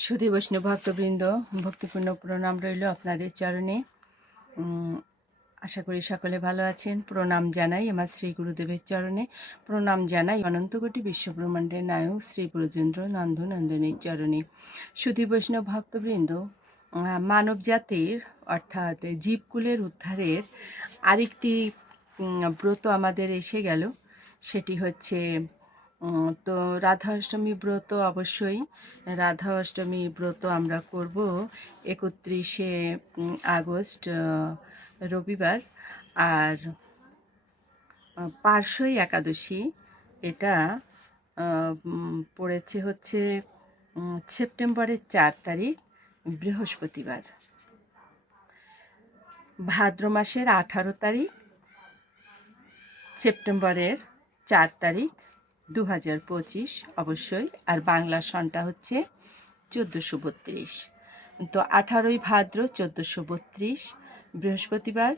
সুধী বৈষ্ণব ভক্তবৃন্দ, ভক্তিপূর্ণ প্রণাম রইল আপনাদের চরণে। আশা করি সকলে ভালো আছেন। প্রণাম জানাই আমার শ্রী গুরুদেবের চরণে। প্রণাম জানাই অনন্তকোটি বিশ্বব্রহ্মাণ্ডের নায়ক শ্রী ব্রজেন্দ্র নন্দ নন্দনের চরণে। সুধী বৈষ্ণব ভক্তবৃন্দ মানব জাতির অর্থাৎ জীবকুলের উদ্ধারের আরেকটি ব্রত আমাদের এসে গেল। সেটি হচ্ছে তো রাধা অষ্টমী ব্রত অবশ্যই। রাধা অষ্টমী ব্রত আমরা করব একত্রিশে আগস্ট রবিবার। আর পার্শ্বই একাদশী। এটা পড়েছে হচ্ছে সেপ্টেম্বরের চার তারিখ, বৃহস্পতিবার। ভাদ্র মাসের আঠারো তারিখ, সেপ্টেম্বরের চার তারিখ দু হাজার পঁচিশ অবশ্যই। আর বাংলা সনটা হচ্ছে চোদ্দোশো বত্রিশ। তো আঠারোই ভাদ্র চোদ্দোশো বত্রিশ, বৃহস্পতিবার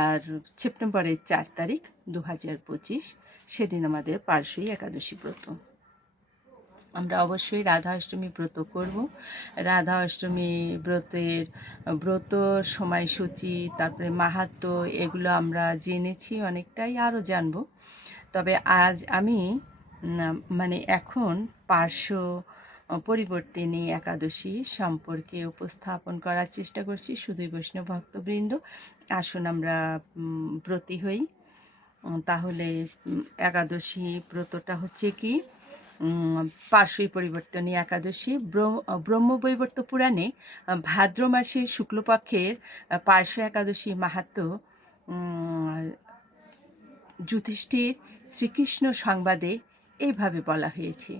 আর সেপ্টেম্বরের চার তারিখ দু হাজার পঁচিশ, সেদিন আমাদের পার্শ্বই একাদশী ব্রত। আমরা অবশ্যই রাধা অষ্টমী ব্রত করব। রাধা অষ্টমী ব্রতের, ব্রত সময়সূচি, তারপরে মাহাত্ম এগুলো আমরা জেনেছি অনেকটাই, আরও জানব। তবে আজ আমি মানে এখন পার্শ্ব পরিবর্তিনী একাদশী সম্পর্কে উপস্থাপন করার চেষ্টা করছি। শুধুই বৈষ্ণব ভক্তবৃন্দ, আসুন আমরা ব্রতী হই। তাহলে একাদশী ব্রতটা হচ্ছে কি? পার্শ্বই পরিবর্তনী একাদশী ব্রহ্ম- ব্রহ্মবৈবর্ত পুরাণে ভাদ্র মাসের শুক্লপক্ষের পার্শ্ব একাদশী মাহাত্ম যুধিষ্ঠির শ্রীকৃষ্ণ সংবাদে এইভাবে বলা হয়েছে।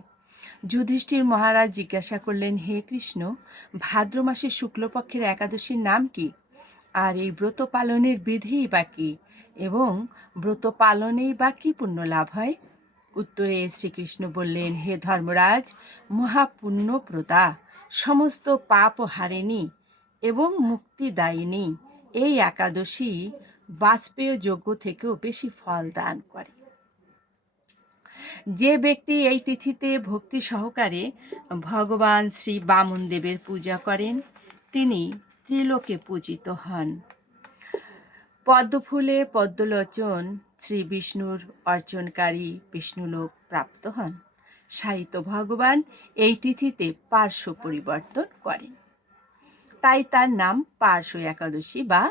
যুধিষ্ঠির মহারাজ জিজ্ঞাসা করলেন, হে কৃষ্ণ, ভাদ্র মাসের শুক্লপক্ষের একাদশীর নাম কি? আর এই ব্রত পালনের বিধিই বা কী? এবং ব্রত পালনেই বা কী পুণ্য লাভ হয়? উত্তরে শ্রীকৃষ্ণ বললেন, হে ধর্মরাজ, মহাপুণ্য প্রদা, সমস্ত পাপ হারেনি এবং মুক্তিদায়িনী এই একাদশী বাজপেয় যোগ্য থেকেও বেশি ফল দান করে। যে ব্যক্তি এই তিথিতে ভক্তি সহকারে ভগবান শ্রী বামন দেবের পূজা করেন, তিনি ত্রিলোকে পূজিত হন। পদ্মফুলে পদ্মলোচন শ্রী বিষ্ণুর অর্চনকারী বিষ্ণুলোক প্রাপ্ত হন। সাহিত্য ভগবান এই তিথিতে পার্শ্ব পরিবর্তন করেন। তাই তার নাম পার্শ্ব একাদশী বা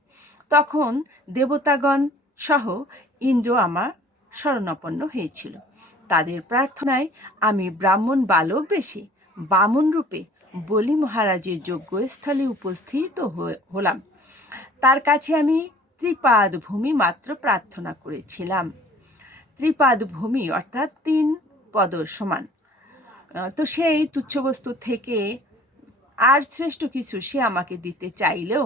তখন দেবতাগণ সহ ইন্দ্র আমার শরণাপন্ন হয়েছিল। তাদের প্রার্থনায় আমি ব্রাহ্মণ বালক বেশে বামন রূপে বলি মহারাজের যজ্ঞস্থলে উপস্থিত হলাম। তার কাছে আমি ত্রিপাদ ভূমি মাত্র প্রার্থনা করেছিলাম। ত্রিপাদ ভূমি অর্থাৎ তিন পদ সমান। তো সেই তুচ্ছ বস্তু থেকে আর শ্রেষ্ঠ কিছু সে আমাকে দিতে চাইলেও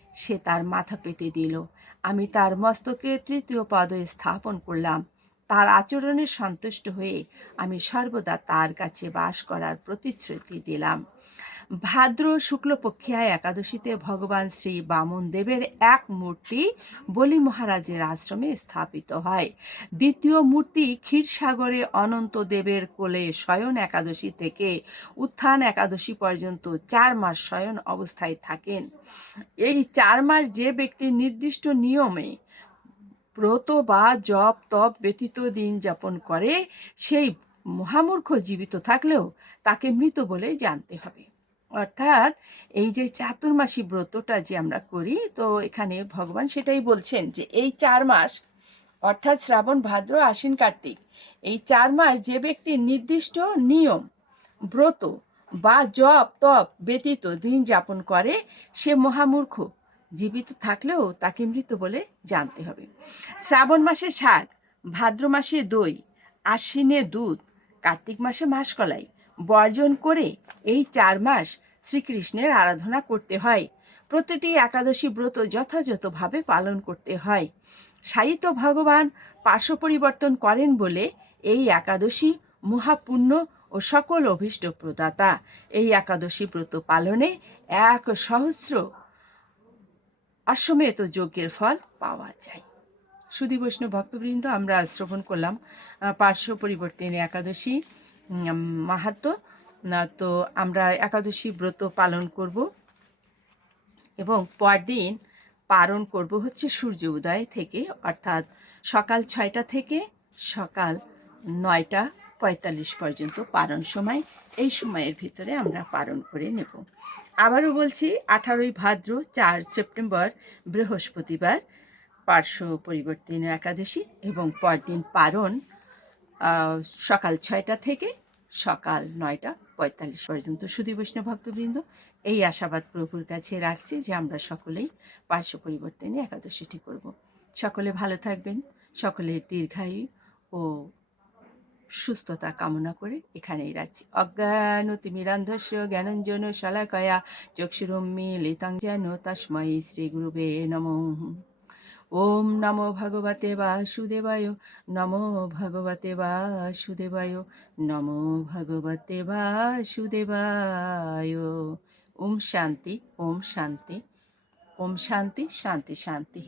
সে তার মাথা পেতে দিল। আমি তার মস্তকে তৃতীয় পদ স্থাপন করলাম। তার আচরণে সন্তুষ্ট হয়ে আমি সর্বদা তার কাছে বাস করার প্রতিশ্রুতি দিলাম। ভাদ্র শুক্লপক্ষিয়া একাদশীতে ভগবান শ্রী বামন দেবের এক মূর্তি বলি মহারাজের আশ্রমে স্থাপিত হয়। দ্বিতীয় মূর্তি ক্ষীরসাগরে অনন্ত দেবের কোলে শয়ন একাদশী থেকে উত্থান একাদশী পর্যন্ত চার মাস শয়ন অবস্থায় থাকেন। এই চার মাস যে ব্যক্তি নির্দিষ্ট নিয়মে ব্রত বা জপ তপ ব্যতীত দিন যাপন করে, সেই মহামূর্খ জীবিত থাকলেও তাকে মৃত বলে জানতে হবে। অর্থাৎ এই যে চাতুর্মাসী ব্রতটা যে আমরা করি, তো এখানে ভগবান সেটাই বলছেন যে এই চার মাস, অর্থাৎ শ্রাবণ, ভাদ্র, আশ্বিন, কার্তিক, এই চার মাস যে ব্যক্তি নির্দিষ্ট নিয়ম, ব্রত বা জপ, তপ ব্যতীত দিন যাপন করে, সে মহামূর্খ, জীবিত থাকলেও তাকে মৃত বলে জানতে হবে। শ্রাবণ মাসে শাক, ভাদ্র মাসে দই, আশ্বিনে দুধ, কার্তিক মাসে মাসকলাই বর্জন করে এই চার মাস শ্রীকৃষ্ণের আরাধনা করতে হয়। প্রতিটি একাদশী ব্রত যথাযথভাবে পালন করতে হয়। সাহিত্য ভগবান পার্শ্ব পরিবর্তন করেন বলে এই একাদশী মহাপুণ্য ও সকল অভীষ্ট প্রদাতা। এই একাদশী ব্রত পালনে এক সহস্র অশ্বমেত যজ্ঞের ফল পাওয়া যায়। সুধী বৈষ্ণব ভক্তবৃন্দ, আমরা শ্রবণ করলাম পার্শ্ব পরিবর্তনে একাদশী মাহাত্ম তো আমরা একাদশী ব্রত পালন করব। এবং পরদিন পালন করব হচ্ছে সূর্য উদয় থেকে, অর্থাৎ সকাল ছয়টা থেকে সকাল নয়টা পঁয়তাল্লিশ পর্যন্ত পালন সময়, এই সময়ের ভিতরে আমরা পালন করে নেব। আবারও বলছি, আঠারোই ভাদ্র চার সেপ্টেম্বর বৃহস্পতিবার পার্শ্ব পরিবর্তন একাদশী এবং পরদিন পারণ সকাল ছয়টা থেকে সকাল নয়টা পঁয়তাল্লিশ পর্যন্ত সুধী বৈষ্ণব ভক্তবৃন্দ। এই আশাবাদ প্রভুর কাছে রাখছি যে আমরা সকলেই পার্শ্ব পরিবর্তনে একাদশীটি করব। সকলে ভালো থাকবেন সকলের দীর্ঘায়ু ও সুস্থতা কামনা করে এখানেই রাখছি। অজ্ঞান তিমিরান্ধস্য জ্ঞানঞ্জন শলাকয়া চক্ষুরম্মি লিতাং যেন তস্মৈ শ্রী গুরুবে নমঃ। ওম নমো ভগবতে বাসুদেবায়, নমো ভগবতে বাসুদেবায়, নমো ভগবতে বাসুদেবায়। ওম শান্তি ওম শান্তি ওম শান্তি শান্তি শান্তি।